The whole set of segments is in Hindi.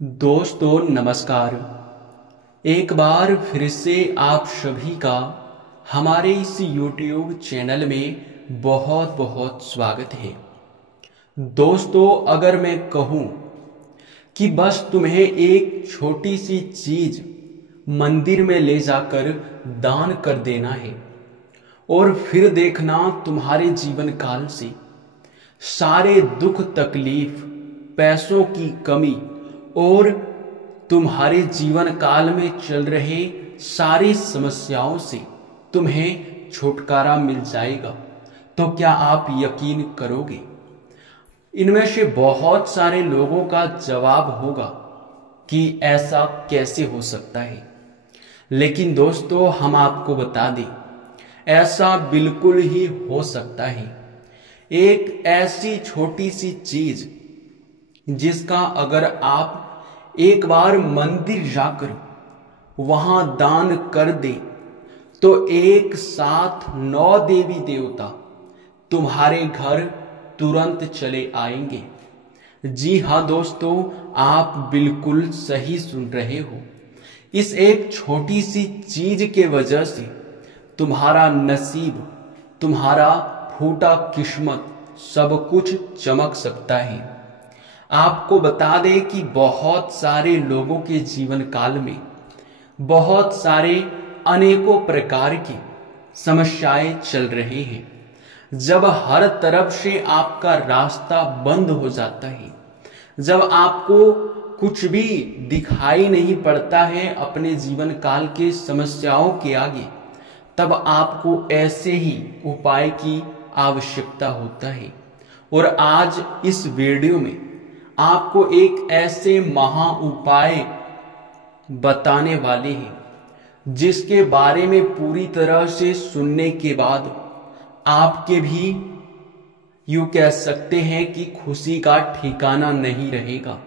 दोस्तों नमस्कार। एक बार फिर से आप सभी का हमारे इस YouTube चैनल में बहुत बहुत स्वागत है। दोस्तों अगर मैं कहूँ कि बस तुम्हें एक छोटी सी चीज मंदिर में ले जाकर दान कर देना है और फिर देखना तुम्हारे जीवन काल से सारे दुख तकलीफ, पैसों की कमी और तुम्हारे जीवन काल में चल रहे सारी समस्याओं से तुम्हें छुटकारा मिल जाएगा, तो क्या आप यकीन करोगे? इनमें से बहुत सारे लोगों का जवाब होगा कि ऐसा कैसे हो सकता है। लेकिन दोस्तों हम आपको बता दें, ऐसा बिल्कुल ही हो सकता है। एक ऐसी छोटी सी चीज जिसका अगर आप एक बार मंदिर जाकर वहां दान कर दे तो एक साथ 9 देवी देवता तुम्हारे घर तुरंत चले आएंगे। जी हां दोस्तों, आप बिल्कुल सही सुन रहे हो। इस एक छोटी सी चीज के वजह से तुम्हारा नसीब, तुम्हारा फूटा किस्मत सब कुछ चमक सकता है। आपको बता दें कि बहुत सारे लोगों के जीवन काल में बहुत सारे अनेकों प्रकार की समस्याएं चल रही हैं। जब हर तरफ से आपका रास्ता बंद हो जाता है, जब आपको कुछ भी दिखाई नहीं पड़ता है अपने जीवन काल के समस्याओं के आगे, तब आपको ऐसे ही उपाय की आवश्यकता होता है। और आज इस वीडियो में आपको एक ऐसे महा उपाय बताने वाले हैं जिसके बारे में पूरी तरह से सुनने के बाद आपके भी यूं कह सकते हैं कि खुशी का ठिकाना नहीं रहेगा।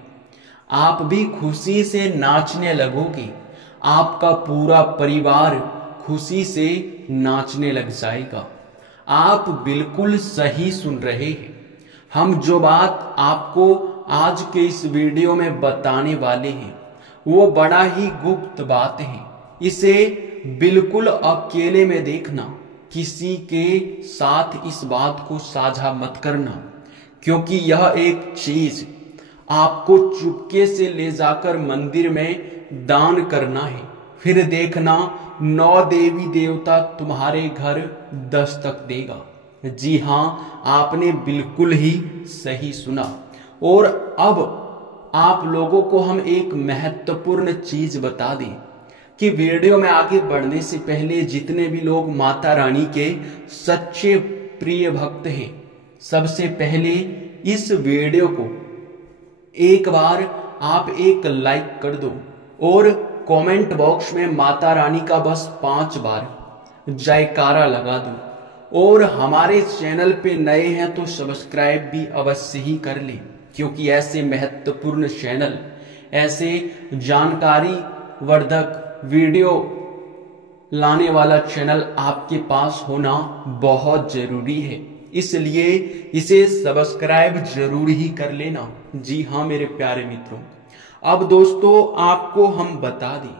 आप भी खुशी से नाचने लगोगे, आपका पूरा परिवार खुशी से नाचने लग जाएगा। आप बिल्कुल सही सुन रहे हैं। हम जो बात आपको आज के इस वीडियो में बताने वाले हैं वो बड़ा ही गुप्त बात है। इसे बिल्कुल अकेले में देखना, किसी के साथ इस बात को साझा मत करना, क्योंकि यह एक चीज आपको चुपके से ले जाकर मंदिर में दान करना है। फिर देखना 9 देवी देवता तुम्हारे घर दस्तक देगा। जी हां, आपने बिल्कुल ही सही सुना। और अब आप लोगों को हम एक महत्वपूर्ण चीज बता दें कि वीडियो में आगे बढ़ने से पहले जितने भी लोग माता रानी के सच्चे प्रिय भक्त हैं, सबसे पहले इस वीडियो को एक बार आप एक लाइक कर दो और कमेंट बॉक्स में माता रानी का बस 5 बार जयकारा लगा दो। और हमारे चैनल पे नए हैं तो सब्सक्राइब भी अवश्य ही कर लें, क्योंकि ऐसे महत्वपूर्ण चैनल, ऐसे जानकारी वर्धक वीडियो लाने वाला चैनल आपके पास होना बहुत जरूरी है। इसलिए इसे सब्सक्राइब जरूर ही कर लेना। जी हां मेरे प्यारे मित्रों, अब दोस्तों आपको हम बता दें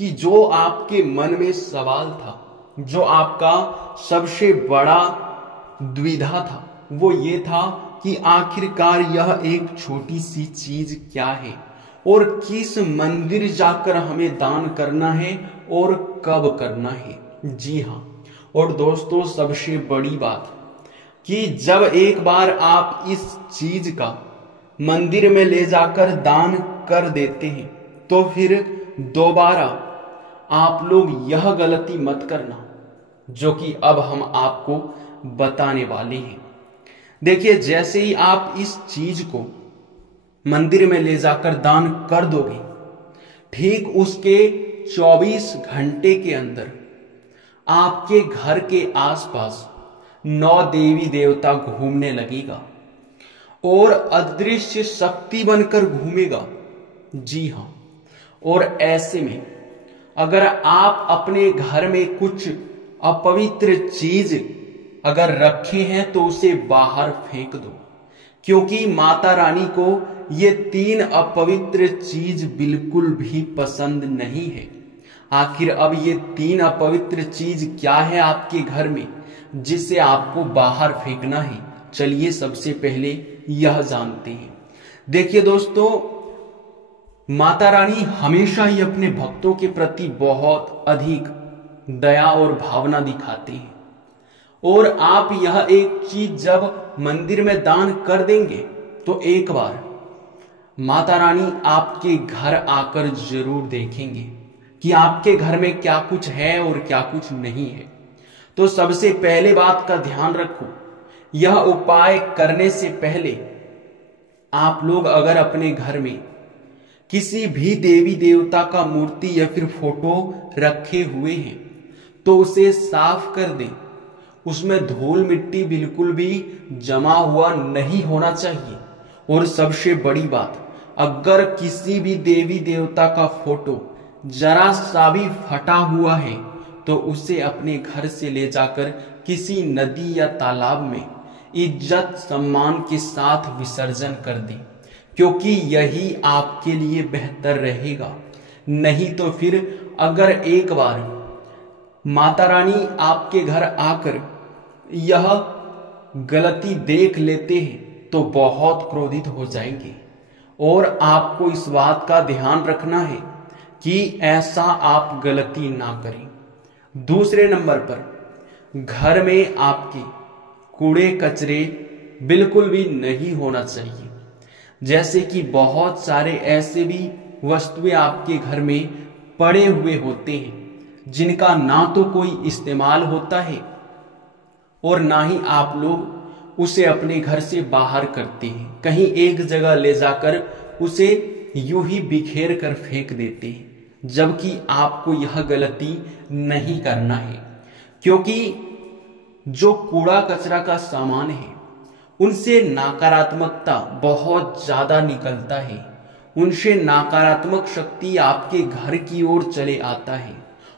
कि जो आपके मन में सवाल था, जो आपका सबसे बड़ा दुविधा था, वो ये था कि आखिरकार यह एक छोटी सी चीज क्या है और किस मंदिर जाकर हमें दान करना है और कब करना है। जी हां, और दोस्तों सबसे बड़ी बात कि जब एक बार आप इस चीज का मंदिर में ले जाकर दान कर देते हैं तो फिर दोबारा आप लोग यह गलती मत करना जो कि अब हम आपको बताने वाले हैं। देखिए, जैसे ही आप इस चीज को मंदिर में ले जाकर दान कर दोगे, ठीक उसके 24 घंटे के अंदर आपके घर के आसपास 9 देवी देवता घूमने लगेगा और अदृश्य शक्ति बनकर घूमेगा। जी हां, और ऐसे में अगर आप अपने घर में कुछ अपवित्र चीज अगर रखे हैं तो उसे बाहर फेंक दो, क्योंकि माता रानी को ये 3 अपवित्र चीज बिल्कुल भी पसंद नहीं है। आखिर अब ये 3 अपवित्र चीज क्या है आपके घर में जिसे आपको बाहर फेंकना है? चलिए सबसे पहले यह जानते हैं। देखिए दोस्तों, माता रानी हमेशा ही अपने भक्तों के प्रति बहुत अधिक दया और भावना दिखाते हैं, और आप यह एक चीज जब मंदिर में दान कर देंगे तो एक बार माता रानी आपके घर आकर जरूर देखेंगे कि आपके घर में क्या कुछ है और क्या कुछ नहीं है। तो सबसे पहले बात का ध्यान रखो, यह उपाय करने से पहले आप लोग अगर अपने घर में किसी भी देवी देवता का मूर्ति या फिर फोटो रखे हुए हैं तो उसे साफ कर दें। उसमें धूल मिट्टी बिल्कुल भी जमा हुआ नहीं होना चाहिए। और सबसे बड़ी बात, अगर किसी भी देवी देवता का फोटो जरा सा भी फटा हुआ है तो उसे अपने घर से ले जाकर किसी नदी या तालाब में इज्जत सम्मान के साथ विसर्जन कर दें, क्योंकि यही आपके लिए बेहतर रहेगा। नहीं तो फिर अगर एक बार माता रानी आपके घर आकर यह गलती देख लेते हैं तो बहुत क्रोधित हो जाएंगे। और आपको इस बात का ध्यान रखना है कि ऐसा आप गलती ना करें। दूसरे नंबर पर, घर में आपके कूड़े कचरे बिल्कुल भी नहीं होना चाहिए। जैसे कि बहुत सारे ऐसे भी वस्तुएं आपके घर में पड़े हुए होते हैं जिनका ना तो कोई इस्तेमाल होता है और ना ही आप लोग उसे अपने घर से बाहर करते हैं। कहीं एक जगह ले जाकर उसे यूं ही बिखेर कर फेंक देते हैं, जबकि आपको यह गलती नहीं करना है। क्योंकि जो कूड़ा कचरा का सामान है उनसे नकारात्मकता बहुत ज्यादा निकलता है। उनसे नकारात्मक शक्ति आपके घर की ओर चले आता है,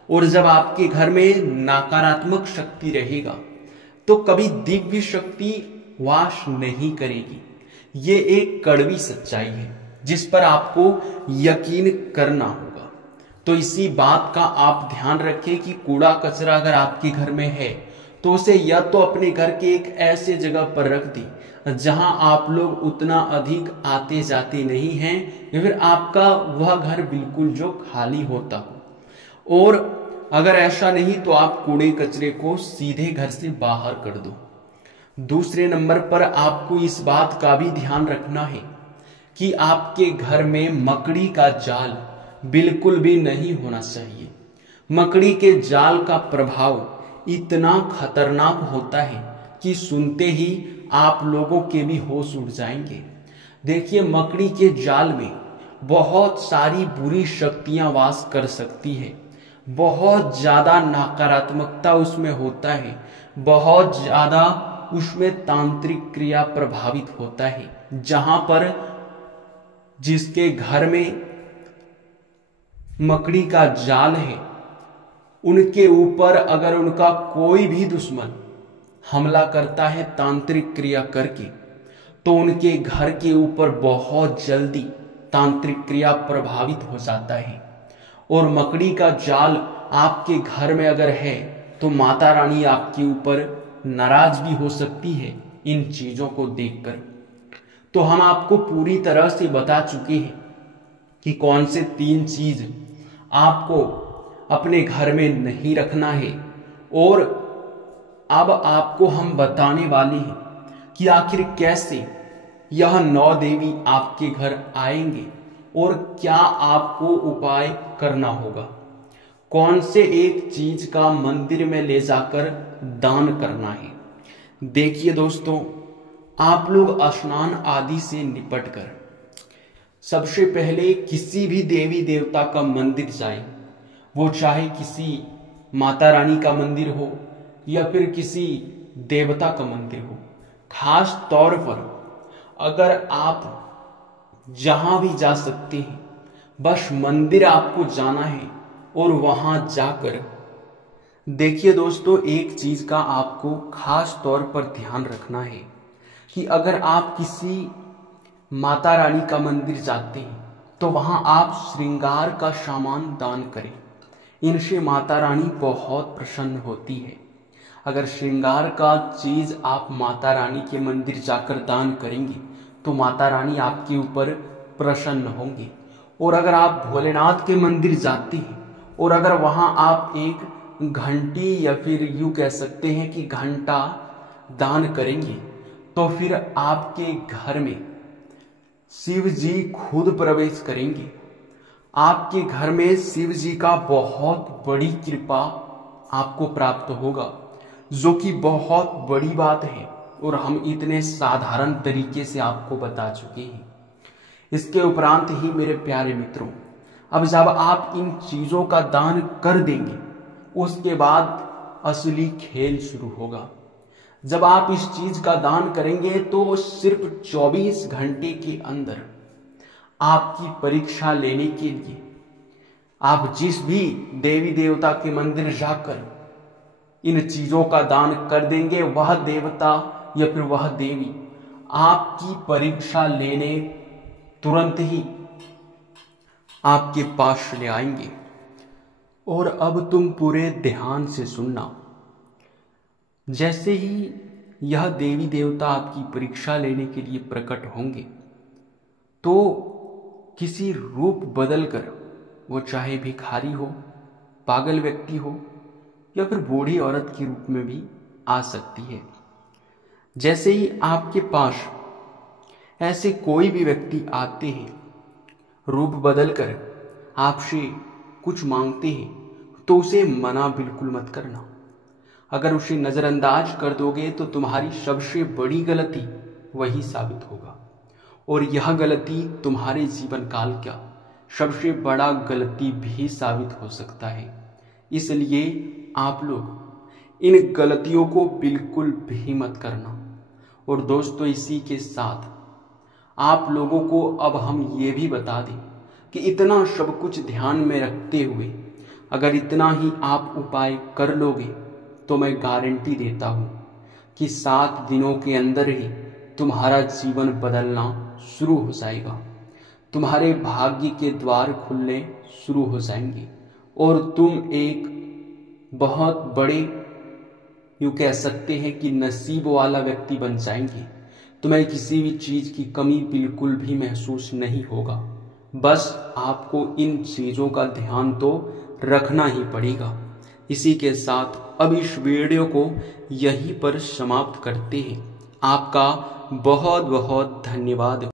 और जब आपके घर में नकारात्मक शक्ति रहेगा तो कभी दिव्य शक्ति वास नहीं करेगी। ये एक कड़वी सच्चाई है जिस पर आपको यकीन करना होगा। तो इसी बात का आप ध्यान रखें कि कूड़ा कचरा अगर आपके घर में है तो उसे या तो अपने घर के एक ऐसे जगह पर रख दें जहां आप लोग उतना अधिक आते जाते नहीं हैं, या फिर आपका वह घर बिल्कुल जो खाली होता हो। और अगर ऐसा नहीं तो आप कूड़े कचरे को सीधे घर से बाहर कर दो। दूसरे नंबर पर आपको इस बात का भी ध्यान रखना है कि आपके घर में मकड़ी का जाल बिल्कुल भी नहीं होना चाहिए। मकड़ी के जाल का प्रभाव इतना खतरनाक होता है कि सुनते ही आप लोगों के भी होश उड़ जाएंगे। देखिए, मकड़ी के जाल में बहुत सारी बुरी शक्तियां वास कर सकती है। बहुत ज्यादा नकारात्मकता उसमें होता है, बहुत ज्यादा उसमें तांत्रिक क्रिया प्रभावित होता है। जहां पर जिसके घर में मकड़ी का जाल है उनके ऊपर अगर उनका कोई भी दुश्मन हमला करता है तांत्रिक क्रिया करके, तो उनके घर के ऊपर बहुत जल्दी तांत्रिक क्रिया प्रभावित हो जाता है। और मकड़ी का जाल आपके घर में अगर है तो माता रानी आपके ऊपर नाराज भी हो सकती है इन चीजों को देखकर। तो हम आपको पूरी तरह से बता चुके हैं कि कौन से 3 चीज आपको अपने घर में नहीं रखना है, और अब आपको हम बताने वाले हैं कि आखिर कैसे यह 9 देवी आपके घर आएंगे और क्या आपको उपाय करना होगा। कौन से एक चीज का मंदिर में ले जाकर दान करना है। देखिए दोस्तों, आप लोग स्नान आदि से निपट कर सबसे पहले किसी भी देवी देवता का मंदिर जाएं, वो चाहे किसी माता रानी का मंदिर हो या फिर किसी देवता का मंदिर हो। खास तौर पर अगर आप जहां भी जा सकते हैं, बस मंदिर आपको जाना है और वहां जाकर देखिए दोस्तों, एक चीज का आपको खास तौर पर ध्यान रखना है कि अगर आप किसी माता रानी का मंदिर जाते हैं तो वहां आप श्रृंगार का सामान दान करें। इनसे माता रानी बहुत प्रसन्न होती है। अगर श्रृंगार का चीज आप माता रानी के मंदिर जाकर दान करेंगे तो माता रानी आपके ऊपर प्रसन्न होंगे। और अगर आप भोलेनाथ के मंदिर जाते हैं और अगर वहां आप एक घंटी या फिर यूं कह सकते हैं कि घंटा दान करेंगे तो फिर आपके घर में शिव जी खुद प्रवेश करेंगे। आपके घर में शिव जी का बहुत बड़ी कृपा आपको प्राप्त होगा, जो कि बहुत बड़ी बात है और हम इतने साधारण तरीके से आपको बता चुके हैं। इसके उपरांत ही मेरे प्यारे मित्रों, अब जब आप इन चीजों का दान कर देंगे उसके बाद असली खेल शुरू होगा। जब आप इस चीज का दान करेंगे तो सिर्फ 24 घंटे के अंदर आपकी परीक्षा लेने के लिए आप जिस भी देवी देवता के मंदिर जाकर इन चीजों का दान कर देंगे, वह देवता या फिर वह देवी आपकी परीक्षा लेने तुरंत ही आपके पास ले आएंगे। और अब तुम पूरे ध्यान से सुनना। जैसे ही यह देवी देवता आपकी परीक्षा लेने के लिए प्रकट होंगे तो किसी रूप बदलकर, वो चाहे भिखारी हो, पागल व्यक्ति हो या फिर बूढ़ी औरत के रूप में भी आ सकती है। जैसे ही आपके पास ऐसे कोई भी व्यक्ति आते हैं, रूप बदलकर आपसे कुछ मांगते हैं, तो उसे मना बिल्कुल मत करना। अगर उसे नजरअंदाज कर दोगे तो तुम्हारी सबसे बड़ी गलती वही साबित होगा और यह गलती तुम्हारे जीवन काल का सबसे बड़ा गलती भी साबित हो सकता है। इसलिए आप लोग इन गलतियों को बिल्कुल भी मत करना। और दोस्तों, इसी के साथ आप लोगों को अब हम ये भी बता दें कि इतना सब कुछ ध्यान में रखते हुए अगर इतना ही आप उपाय कर लोगे तो मैं गारंटी देता हूं कि 7 दिनों के अंदर ही तुम्हारा जीवन बदलना शुरू हो जाएगा। तुम्हारे भाग्य के द्वार खुलने शुरू हो जाएंगे और तुम एक बहुत बड़े, यूं कह सकते हैं कि नसीब वाला व्यक्ति बन जाएंगे। तुम्हें किसी भी चीज की कमी बिल्कुल भी महसूस नहीं होगा। बस आपको इन चीजों का ध्यान तो रखना ही पड़ेगा। इसी के साथ अब इस वीडियो को यहीं पर समाप्त करते हैं। आपका बहुत बहुत धन्यवाद।